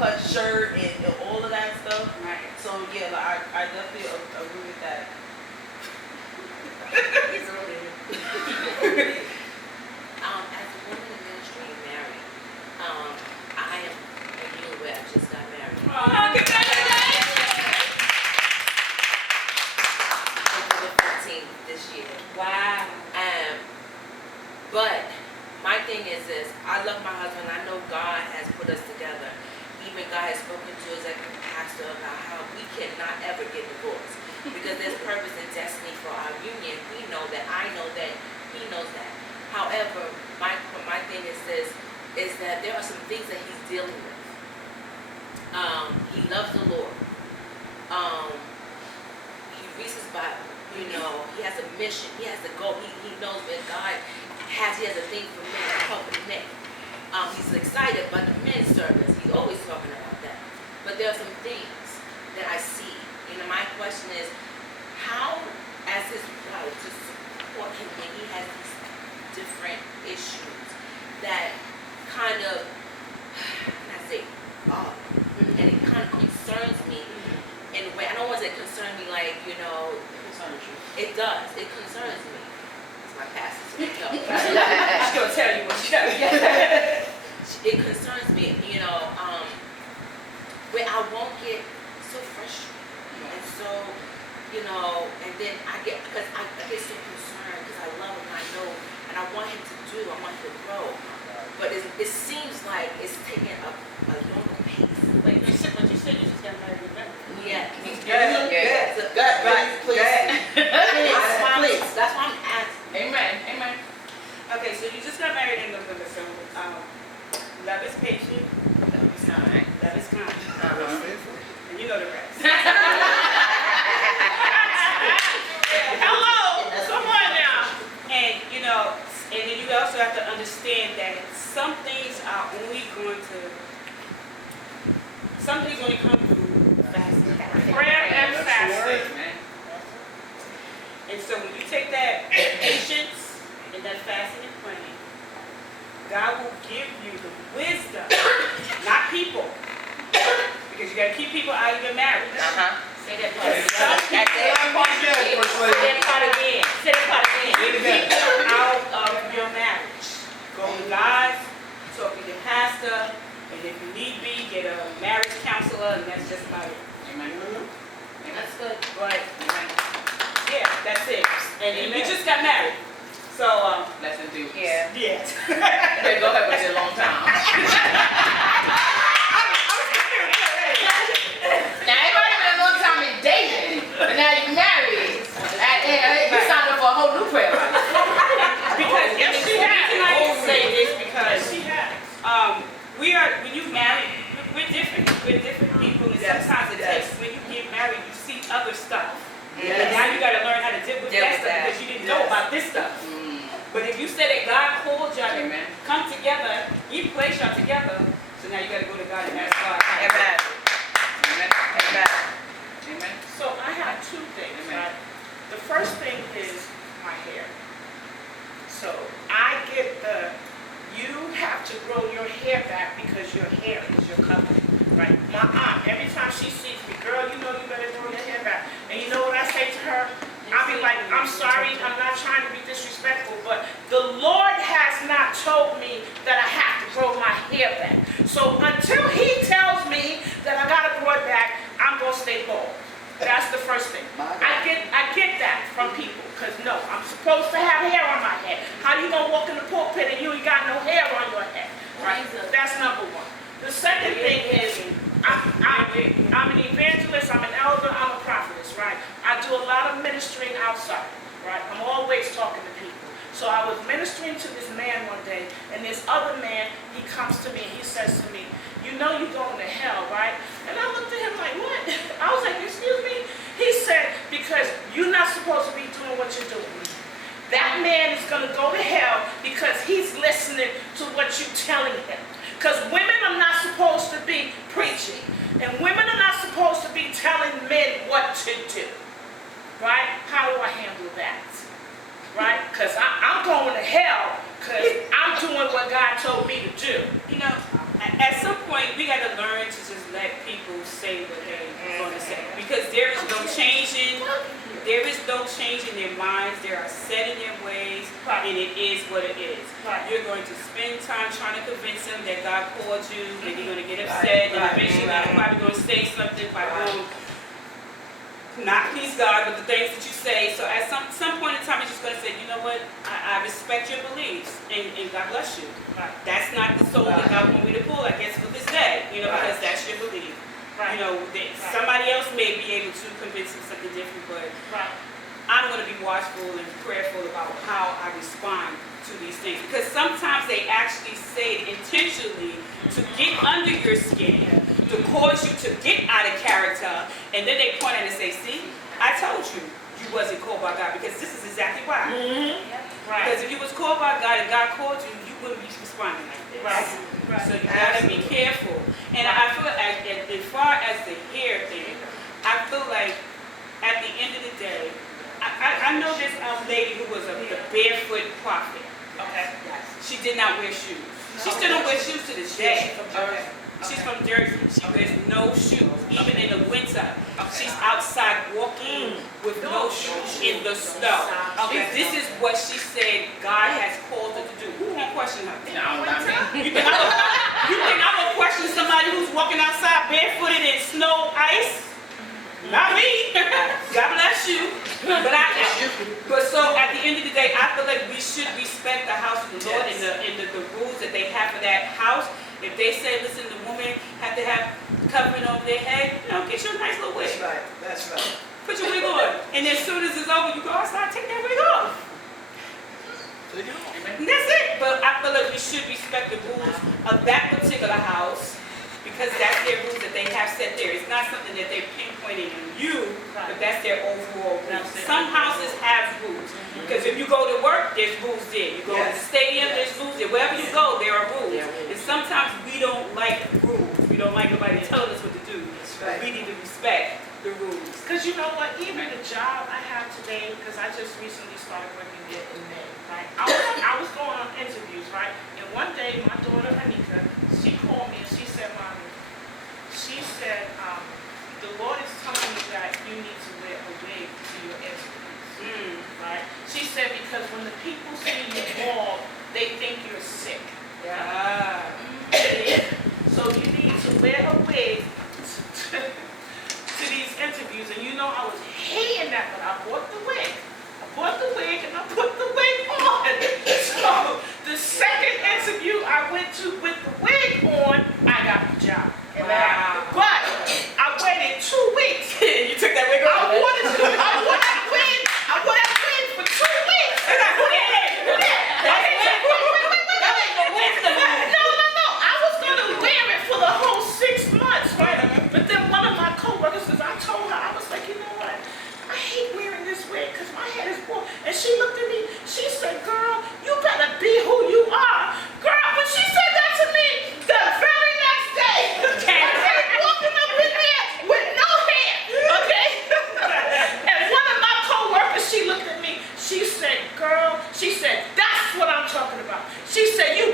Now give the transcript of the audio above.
cut shirt and all of that stuff. Right. So yeah, like, I definitely agree with that. He's a little As a woman in ministry and married, I am a newlywed. I just got married. Oh, congratulations! October 15th this year. Wow. But my thing is this: I love my husband. I know God has put us together. Even God has spoken to us as a pastor about how we cannot ever get divorced because there's purpose and destiny for our union. We know that. I know that. He knows that. However, my thing is this: is that there are some things that he's dealing with. He loves the Lord. He reads his Bible. You know, he has a mission. He has to go. He knows that God he has a thing for men, helping men. He's excited about the men's service. He's always talking about that. But there are some things that I see. You know, my question is, how, as his wife, to support him when he has these different issues that kind of, and it kind of concerns me in a way. I don't want to say concern me like, you know, it does. It concerns me. It's my pastor. She's gonna tell you what she does. It concerns me, you know, where I won't get so frustrated. And so, you know, and then I get so concerned because I love him, I know, and I want him to want him to grow. But it seems like it's taking a longer pace. But you said you just got married in November. Yeah. Good. Please. Please. That's why I'm asking. Amen. Okay, so you just got married in November, so love is patient, love is kind, love is kind. And you know the rest. Hello, come on now. And you know, and then you also have to understand that some things are only going to come through fasting, prayer and fasting. And so when you take that patience and that fasting and praying, God will give you the wisdom, not people, because you got to keep people out of your marriage. Say that part again. Say that part again. Keep people out of your marriage. Go to God, talk to your pastor, and if you need be, get a marriage counselor, and that's just about it. Amen. That's good. Right. Yeah, that's it. And we just got married. So, Lesson 2. yeah. Okay, go ahead with your long time. Now, everybody been a long time in dating, but now you married. You signed up for a whole new prayer life. Because she has. I say this because she has. When you marry, we're different. We're different people, and sometimes it takes, when you get married, you see other stuff. And now you got to learn how to deal with that stuff because you didn't know about this stuff. But if you said that God called y'all to come together, He placed y'all together, so now you got to go to God and ask God. Amen. So I have two things, right? The first thing is my hair. So I get you have to grow your hair back because your hair is your covering, right? My aunt, every time she sees me, girl, you know you better grow your hair back. And you know what I say to her? I'll be like, I'm sorry, I'm not trying to be disrespectful, but the Lord has not told me that I have to grow my hair back. So until He tells me that I gotta grow it back, I'm gonna stay bald. That's the first thing. I get that from people, because no, I'm supposed to have hair on my head. How you gonna walk in the pulpit and you ain't got no hair on your head? Right? That's number one. The second thing is, I'm an evangelist, I'm an elder, I'm a prophetess, right? I do a lot of ministering outside, right? I'm always talking to people. So I was ministering to this man one day, and this other man, he comes to me and he says to me, you know you're going to hell, right? And I looked at him like, what? I was like, excuse me? He said, because you're not supposed to be doing what you're doing. That man is going to go to hell because he's listening to what you're telling him. Because women are not supposed to be preaching. And women are not supposed to be telling men what to do. Right? How do I handle that? Right? Because I'm going to hell because I'm doing what God told me to do. You know, at some point, we got to learn to just say what they're going to say. Because there is no change in their minds. They are set in their ways, and it is what it is. You're going to spend time trying to convince them that God called you, and you're going to get upset, and eventually they're probably going to say something by not please God with the things that you say. So at some point in time, you're just going to say, you know what, I respect your beliefs, and God bless you. That's not the soul that God wants me to pull, I guess, for this day, because that's your belief. Somebody else may be able to convince them something different, but I'm going to be watchful and prayerful about how I respond to these things. Because sometimes they actually say it intentionally to get under your skin, to cause you to get out of character, and then they point at it and say, see, I told you you wasn't called by God, because this is exactly why. Because if you was called by God and God called you, you wouldn't be responding like this. So you gotta be careful. And I feel as far as the hair thing, I feel like at the end of the day, I know this lady who was a barefoot prophet. Okay. She did not wear shoes. She still don't wear shoes to this day. She's from Jersey. She wears no shoes, even in the winter. She's outside walking with no shoes in the snow. This is what she said God has called her to do. Who can question her? No, not me. You think I'm gonna question somebody who's walking outside barefooted in snow, ice? Not me. God bless you. But so at the end of the day, I feel like we should respect the house of the Lord and the rules that they have for that house. If they say, listen, the woman have to have covering over their head, get your nice little wig. That's right. Put your wig on. And as soon as it's over, you go outside, take that wig off. And that's it. But I feel like we should respect the rules of that particular house, because that's their rules that they have set there. It's not something that they're pinpointing in you, but that's their overall rules. Some houses have rules. Because if you go to work, there's rules there. You go to the stadium, there's rules there. Wherever you go, there are rules. And sometimes we don't like rules. We don't like nobody telling us what to do. But we need to respect the rules. Because you know what, even the job I have today, because I just recently started working there in May, right? I was going on interviews, right? And one day, my daughter, Anika, she called me and she said, Mommy, the Lord is telling me that you need to wear a wig to your interviews, right? She said, because when the people see you bald, they think you're sick. So you need to wear a wig to these interviews. And you know, I was hating that, but I bought the wig. And I put the wig on. So the second interview I went to with the wig on, I got the job. But I waited 2 weeks. You took that wig off? I wore that wig for 2 weeks. No. I was gonna wear it for the whole 6 months, right? But then one of my coworkers, because I told her, I was like, you know what? I hate wearing this wig because my head is bald. And she looked at me, she said, girl, you better be who you are. Girl, when she said that to me, the very next day, I came walking up in there with no hair, okay? And one of my coworkers, she looked at me, she said, girl, that's what I'm talking about. She said, you